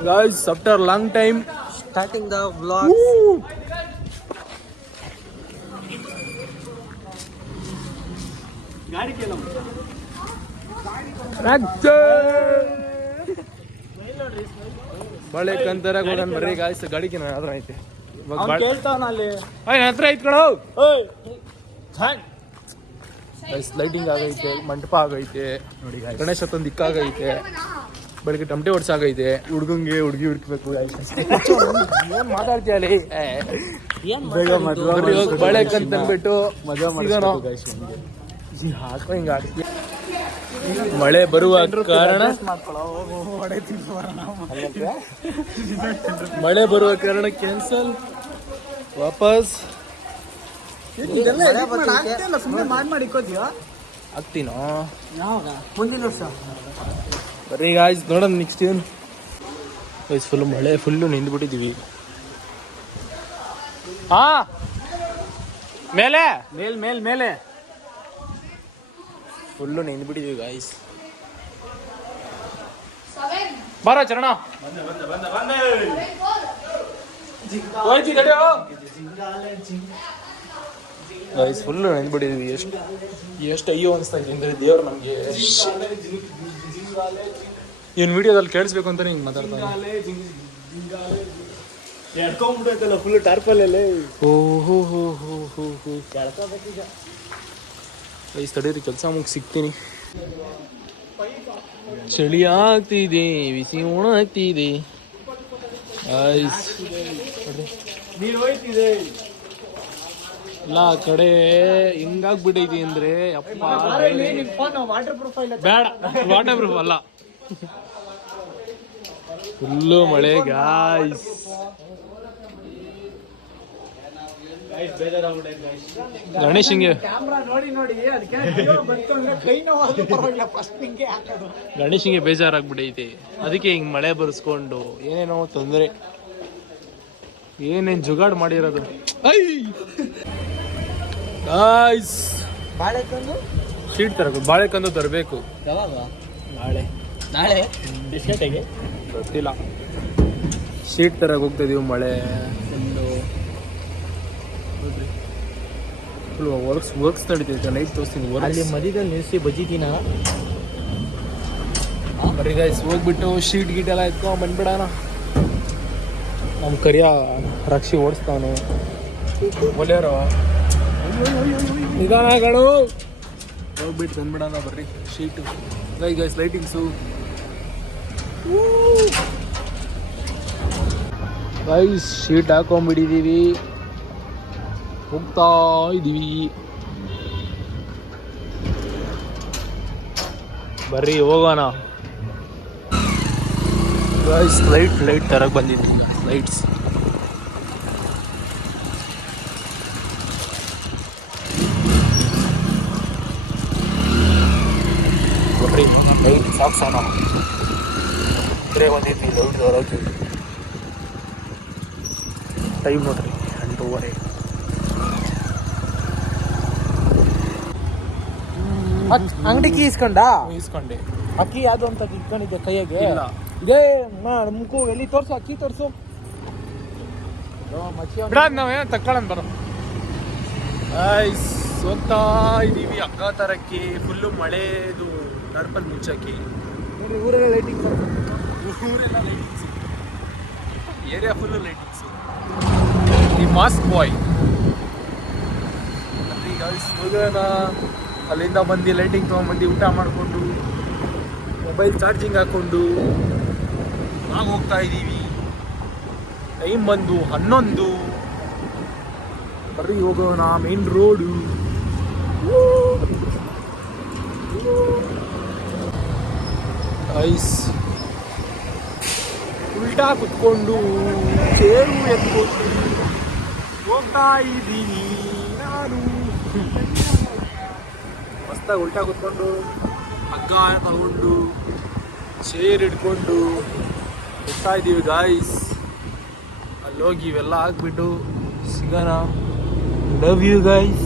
Guys, after a long time, starting the vlogs. ಬಳೆ ಕಂತರ ಹೋಗೋಣ ಬರ್ರಿ ಗಾಯ್ಸ್ ಗಾಡಿಗೆ ನನ್ನ ಹತ್ರ ಐತೆ ಕೇಳ್ತಾವನ ಅಲ್ಲಿ ನನ್ನ ಹತ್ರ ಐತ್ ಕಣೋ ಲೈಟಿಂಗ್ ಆಗೈತೆ ಮಂಟಪ ಆಗೈತೆ ನೋಡಿ ಗಣೇಶ ತಂದು ದಿಕ್ಕಾಗೈತೆ ಬೆಳಿಗ್ಗೆ ಟಮಟೆ ಹೊಡ್ಸಾಗೈತೆ ಹುಡ್ಗಂಗೆ ಹುಡುಗಿ ಹುಡ್ಕಬೇಕು ಏನ್ ಮಾತಾಡ್ತೀಯಲ್ಲಿ ಬಳೆ ಕಂತ ಅಂದ್ಬಿಟ್ಟು ಹಾಕೋ ಹಿಂಗ ಆಡ್ತೀಯ ಮಳೆ ಬರುವ ಕಾರಣ ಮಳೆ ಬರುವ ಕಾರಣ ಕ್ಯಾನ್ಸಲ್ ವಾಪಸ್ ಆಗ್ತೀನೋ ಮುಂದಿನ ವರ್ಷ ಬರ್ರಿ ಗಾಯ್ಸ್ ನೋಡೋಣ ನೆಕ್ಸ್ಟ್ ಏನು ಗೈಸ್ ಫುಲ್ ಮಳೆ ಫುಲ್ಲು ನಿಂದ್ಬಿಟ್ಟಿದ್ದೀವಿ ಹಾ ಮೇಲೆ ಮೇಲೆ ಫುಲ್ಲು ನಿಂದ್ಬಿಟ್ಟಿದ್ದೀವಿ ಗಾಯ್ಸ್ ಬಾರ ಚರಣ ಗೈಸ್ ಫುಲ್ಲು ನೆಂದ್ಬಿಟ್ಟಿದ್ದೀವಿ ಎಷ್ಟು ಅಯ್ಯೋ ಅನಿಸ್ತಾ ಇದೆ ಅಂದರೆ ದೇವ್ರು ನಮಗೆ ಇವ್ನ ವಿಡಿಯೋದಲ್ಲಿ ಕೇಳಿಸ್ಬೇಕು ಅಂತ ಹಿಂಗೆ ಮಾತಾಡ್ತಾನೆ ಫುಲ್ ಟಾರ್ಪಲ್ಲೇ ಗೈಸ್ ತಡೀರಿ ಕೆಲಸ ಮುಗಿ ಸಿಗ್ತೀನಿ ಚಳಿ ಆಗ್ತಿದೆ ಬಿಸಿ ಒಣ ಆಗ್ತಿದೆ ನೀರು ಹೋಯ್ತಿದೆ ಎಲ್ಲ ಕಡೆ ಹಿಂಗಾಗ್ಬಿಟ್ಟೈತಿ ಅಂದ್ರೆ ಅಪ್ಪ ವಾಟರ್ ಪ್ರೂಫ್ ಇಲ್ಲ ಬೇಡ ವಾಟರ್ ಪ್ರೂಫ್ ಅಲ್ಲ ಫುಲ್ಲು ಮಳೆ ಗಾಯ್ಸ್ ಗಣೇಶ್ ಹಿಂಗೆ ಗಣೇಶ್ ಹಿಂಗೆ ಬೇಜಾರಾಗ್ಬಿಟ್ಟೈತಿ ಅದಕ್ಕೆ ಹಿಂಗ್ ಮಳೆ ಬರ್ಸ್ಕೊಂಡು ಏನೇನೋ ತೊಂದರೆ ಏನೇನ್ ಜುಗಾಡ್ ಮಾಡಿರೋದು ಗಾಯ್ಸ್ ಬಾಳೆಕಂದು ಶೀಟ್ ತರಬೇಕು ಬಾಳೆಕಂದು ತರಬೇಕು ಯಾವಾಗ ನಾಳೆ ಬಿಸ್ಕೆಟಿಗೆ ಗೊತ್ತಿಲ್ಲ ಶೀಟ್ ತರಕ್ಕೆ ಹೋಗ್ತಿದೀವಿ ಮಳೆ ಫುಲ್ ವರ್ಕ್ಸ್ ನಡೀತೈತೆ ನೈಟ್ ತೋರಿಸ್ತೀನಿ ಅಲ್ಲಿ ಮಧ್ಯದಲ್ಲಿ ನಿಲ್ಲಿಸಿ ಬಜ್ಜಿದ್ದೀನ ಬರ್ರಿ ಗೈಸ್ ಹೋಗ್ಬಿಟ್ಟು ಶೀಟ್ ಗೀಟ್ ಎಲ್ಲ ಎತ್ಕೊಂಡ್ ಬಂದ್ಬಿಡೋಣ ನಮ್ಮ ಕರಿಯ ರಕ್ಷಿ ಓಡಿಸ್ತಾವನು ಒಲೆಯರೋ ನಿಧಾನಗಳು ಹೋಗ್ಬಿಟ್ಟು ತಂದ್ಬಿಡೋಣ ಬರ್ರಿ sheet guys lightings guys sheet ಹಾಕೊಂಡ್ಬಿಟ್ಟಿದ್ದೀವಿ ಹೋಗ್ತಾ ಇದ್ದೀವಿ ಬರ್ರಿ ಹೋಗೋಣ ಗೈಸ್ ಲೈಟ್ ತರಕ್ಕೆ ಬಂದಿದ್ದೀವಿ ಲೈಟ್ಸ್ ಬರ್ರಿ ಲೈಟ್ ಸಾಕ್ಸೋಣ ಬಂದಿದ್ವಿ ಲೈಟ್ ಹೊರಗೆ ಟೈಮ್ ನೋಡ್ರಿ 8:30 ಅಂಗಡಿ ಕೀ ಇಸ್ಕೊಂಡೆ ಅಕ್ಕಿ ಯಾವ್ದು ಅಂತ ಇಟ್ಕೊಂಡಿದ್ದೆ ಕೈಯಾಗೆ ಇಲ್ಲ ಇದೇ ಮುಖು ಎಲ್ಲಿ ತೋರ್ಸು ಅಕ್ಕಿ ತೋರ್ಸು ಬಿಡೋದು ನಾವೇನೋ ತಕ್ಕೊಳ್ಳೋಣ ಬರೋ ಹೋಗ್ತಾ ಇದ್ದೀವಿ ಅಕ್ಕ ತರಕ್ಕೆ ಫುಲ್ಲು ಮಳೆದು ಟರ್ಪಲ್ ಮುಚ್ಚಕ್ಕೆ ನೋಡ್ರಿ ಊರೆಲ್ಲ ಲೈಟಿಂಗ್ ಊರೆಲ್ಲ ಲೈಟಿಂಗ್ಸು ಏರಿಯಾ ಫುಲ್ಲು ಲೈಟಿಂಗ್ಸು ಈ ಮಾಸ್ಕ್ ಬಾಯ್ ಹೋಗೋಣ ಅಲ್ಲಿಂದ ಬಂದು ಲೈಟಿಂಗ್ ತೊಗೊಂಡ್ಬಂದು ಊಟ ಮಾಡಿಕೊಂಡು ಮೊಬೈಲ್ ಚಾರ್ಜಿಂಗ್ ಹಾಕ್ಕೊಂಡು ನಾವು ಹೋಗ್ತಾ ಇದ್ದೀವಿ ಟೈಮ್ ಬಂದು 11 ಬರ್ರಿ ಹೋಗೋಣ ಮೇನ್ ರೋಡು ಐಸ್ ಉಲ್ಟಾ ಕುತ್ಕೊಂಡು ಚೇರು ಎತ್ಕೊಂಡು ಹೋಗ್ತಾ ಇದ್ದೀನಿ ನಾನು ಮಸ್ತಾಗಿ ಉಲ್ಟಾ ಕುತ್ಕೊಂಡು ಹಗ್ಗ ತಗೊಂಡು ಚೇರ್ ಹಿಡ್ಕೊಂಡು ಹೋಗ್ತಾ ಇದ್ದೀವಿ ಗಾಯ್ಸ್ ಅಲ್ಲೋಗಿ ಇವೆಲ್ಲ ಹಾಕ್ಬಿಟ್ಟು ಸಿಗೋಣ ಲವ್ ಯು ಗೈಸ್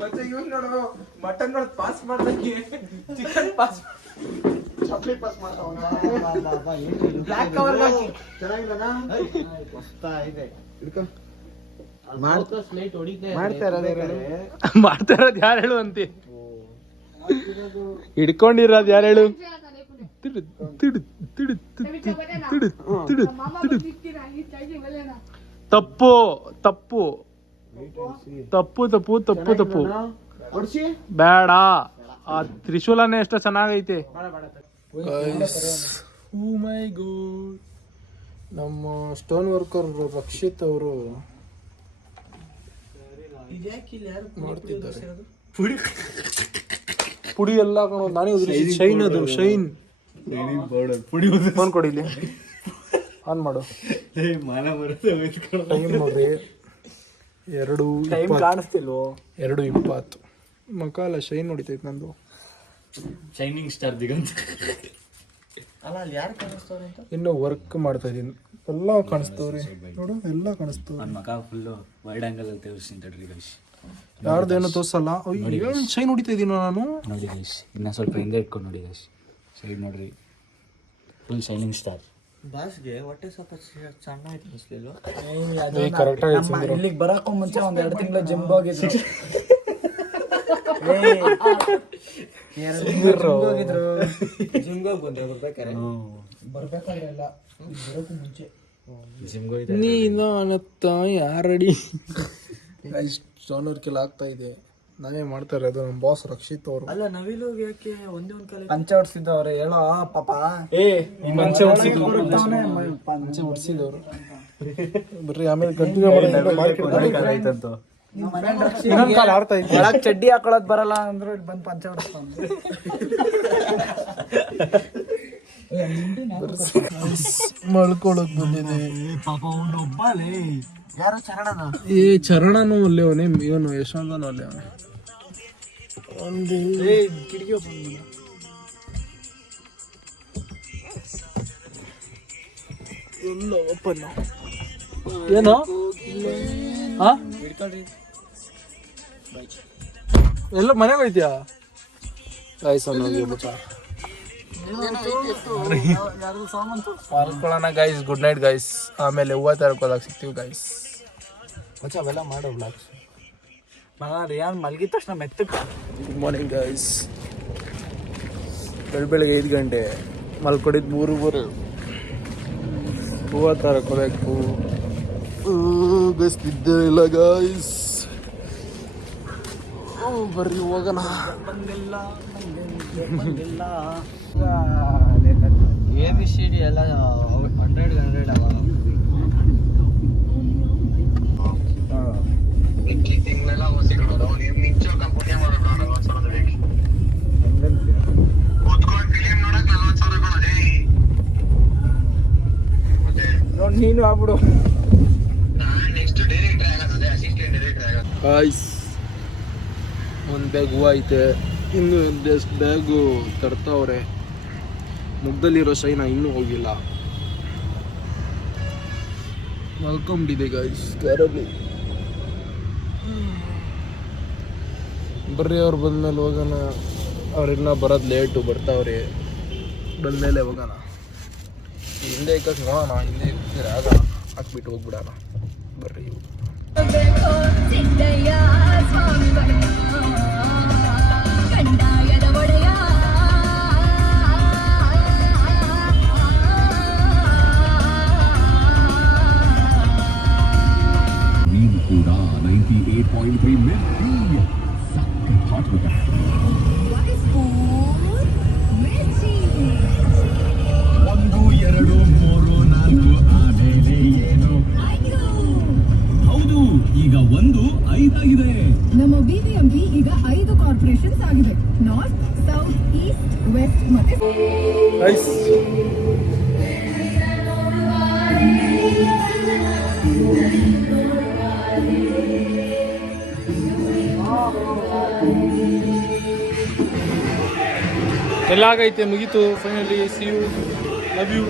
ಮತ್ತೆ ಇವ್ನು ನೋಡು ಮಟನ್ ನೋಡ್ ಪಾಸ್ ಮಾಡ್ದಂಗೆ ಚಿಕನ್ ಪಾಸ್ ಚಪ್ಲಿ ಪಾಸ್ ಬ್ಲಾಕ್ ಕವರ್ ಹಾಕಿ ಮಾಡ್ತಾ ಇರೋದು ಯಾರು ಹೇಳು ಅಂತಿ ಹಿಡ್ಕೊಂಡಿರೋದು ಯಾರು ಹೇಳು ತಿಡು ತಿಡು ತಿಡು ತಿಡು ತಿಡು ತಿಡು ತಪ್ಪು ತಪ್ಪು ತಪ್ಪು ತಪ್ಪು ತಪ್ಪು ತಪ್ಪು ಬೇಡ ಆ ತ್ರಿಶೂಲನೇ ಎಷ್ಟು ಚೆನ್ನಾಗೈತೆ. ಓ ಮೈ ಗಾಡ್, ನಮ್ಮ ಸ್ಟೋನ್ ವರ್ಕರ್ ರಕ್ಷಿತ್ ಅವರು ಮಾಡ್ತಿದ್ದಾರೆ. ಪುಡಿ ಎಲ್ಲ ನಾನೇ ಶೈನ್, ಅದು ಶೈನ್ ಪುಡಿ ಫೋನ್ ಕೊಡಿ ಇಲ್ಲಿ ಆನ್ ಮಾಡು. ಟೈಮ್ ನೋಡ್ರಿ 2:20 ಮಕಾಲ ಶೈನ್ ಹೊಡಿತೈತೆ ನಂದು. ಶೈನಿಂಗ್ ಸ್ಟಾರ್ ದಿಗಂತ ಇನ್ನು ವರ್ಕ್ ಮಾಡ್ತಾ ಇದೀನಿ. ಎಲ್ಲ ಕಾಣಿಸ್ತವ್ರಿ ನೋಡು, ಎಲ್ಲ ಕಾಣಿಸ್ತವ್ರಿ. ನನ್ನ ಮಗ ಫುಲ್ಲು ವೈಡ್ ಆಂಗಲ್ ಅಲ್ಲಿ ತೋರಿಸ್ತೀನಿ ತಡ್ರಿ ಗೈಸ್. ಯಾರ್ದೇನೋ ತೋರ್ಸಲ್ಲ. ಶೈನ್ ಹೊಡಿತಾ ಇದೀನಿ ನಾನು. ನೋಡಿ ಗೈಸ್, ಇನ್ನ ಸ್ವಲ್ಪ ಹಿಂದೆ ಇಟ್ಕೊಂಡು ನೋಡಿ ಗೈಸ್. ಸೈಡ್ ನೋಡ್ರಿ, ಫುಲ್ ಶೈನಿಂಗ್ ಸ್ಟಾರ್. ಬಾಸ್ಗೆ ಹೊಟ್ಟೆ ಸ್ವಲ್ಪ ಸಣ್ಣ ಆಯ್ತು ಅನಿಸ್ಲಿಲ್ವಾ? ಕರೆಕ್ಟಾಗಿ ಇಲ್ಲಿಗೆ ಬರಕ್ಕೂ ಮುಂಚೆ 2 ತಿಂಗಳ ಜಿಮ್ಗೆ ಹೋಗಿದ್ರು. ಜಿಮ್ಗೆ ಹೋಗಿ ಬಂದೆ ಬರ್ಬೇಕಾದ್ರೆ ಎಲ್ಲ ಬರೋಕ್ಕೂ ಮುಂಚೆ ಜಿಮ್ಗೆ ನೀನತ್ತ ಯಾರಡಿ ಜಾನರ್ಕೆಲ್ಲ ಆಗ್ತಾ ಇದೆ. ನಾವೇ ಮಾಡ್ತಾ ಇರೋದು. ನಮ್ಮ ಬಾಸ್ ರಕ್ಷಿತ್ ಅವರು. ಅಲ್ಲ ನವಿಲು ಯಾಕೆ ಒಂದೇ ಒಂದು ಕಾಲ ಪಂಚ ಹೊಡ್ಸಿದ್ದು ಅವ್ರೆ ಹೇಳೋ ಪಾಪ. ಪಂಚೆ ಹೊಡ್ಸಿದವ್ರು ಬರ್ರಿ. ಆಮೇಲೆ ಚಡ್ಡಿ ಹಾಕೊಳದ್ ಬರಲ್ಲ ಅಂದ್ರೆ ಬಂದ್ ಪಂಚ ಹೊಡ್ಸ್ತಾನೆ. ಮಳ್ಕೊಳಕ್ ಬಂದಿದೆ ಪಾಪ ಅವನು ಒಬ್ಬಲೇ. ಯಾರು ಚರಣನ? ಚರಣನು ಅಲ್ಲೇ ಅವನೇ, ಇವನು ಯಶವಂತನು ಅಲ್ಲೇ ಅವನೇ. ಒಂದು ಕಿಟಕಿ ಓಪನ್ ಎಲ್ಲ ಓಪನ್. ಏನು ಎಲ್ಲ ಮನೆಗೆ ಹೋಯ್ತೀಯಾ? ಗಾಯ್ಸ್ ಮಾಡ್ಕೊಳ್ಳೋಣ ಗೈಸ್. Good night guys. ಆಮೇಲೆ ಹೂವು ತರ್ಕೋದಾಗ ಸಿಗ್ತೀವಿ ಗೈಸ್. ಅವೆಲ್ಲ ಮಾಡೋ ಬ್ಲಾಗ್ಸ್ ಯಾರು ಮಲಗಿದ ತಕ್ಷಣ ಮೆತ್ತಕ್ಕೆ. Good morning guys. ಬೆಳಗ್ಗೆ 5 ಗಂಟೆ ಮಲ್ಕೊಂಡಿದ್ದು 3 ಹೂವು ತರಕೋಬೇಕು ಗೈಸ್. ನಿದ್ದೆ ಇಲ್ಲ ಗೈಸ್. ಬರ್ರಿ ಹೋಗೋಣ. ABCD ಎಲ್ಲ 100 ಅವ. ನೀನು ಆಗ್ಬಿಡು. ಒಂದು ಬ್ಯಾಗ್ ಹೂವು ಐತೆ, ಇನ್ನು ಒಂದಷ್ಟು ಬ್ಯಾಗು ತರ್ತಾವ್ರೆ. ಮುಗ್ದಲ್ಲಿರೋ ಶೈನ ಇನ್ನೂ ಹೋಗಿಲ್ಲ. ಮಲ್ಕೊಂಬಿಟ್ಟಿದೆ ಗೈಸ್ ಕಾರಲ್ಲಿ. ಬರ್ರಿ ಅವ್ರು ಬಂದ್ಮೇಲೆ ಹೋಗೋಣ. ಅವ್ರಿನ್ನ ಬರೋದು ಲೇಟು, ಬರ್ತಾವ್ರಿ. ಬಂದಮೇಲೆ ಹೋಗೋಣ. ಹಿಂದೆ ಇಕ್ಕಕ್ಕೆ ನೋಡೋಣ, ಹಿಂದೆ ಇಕ್ಕಿದ್ರೆ ಆಗೋಣ, ಹಾಕ್ಬಿಟ್ಟು ಹೋಗ್ಬಿಡೋಣ. ಬರ್ರಿ ನೀವು ಕೂಡ 98.3 ಮೆಟ್ಟಿ ಸಖತ್ ಹಾಟ್ ಊಟ. ಒಂದು 2 3 4 ಆಮೇಲೆ ಏನು? ಹೌದು, ಈಗ 1 5 ಆಗಿದೆ. ನಮ್ಮ ಬಿಬಿಎಂಪಿ ಈಗ 5 ಕಾರ್ಪೊರೇಷನ್ಸ್ ಆಗಿದೆ. ನಾರ್ತ್, ಸೌತ್, ಈಸ್ಟ್, ವೆಸ್ಟ್ ಮತ್ತೆ ಎಲ್ಲ ಆಗೈತೆ, ಮುಗೀತು finally. See you, love you.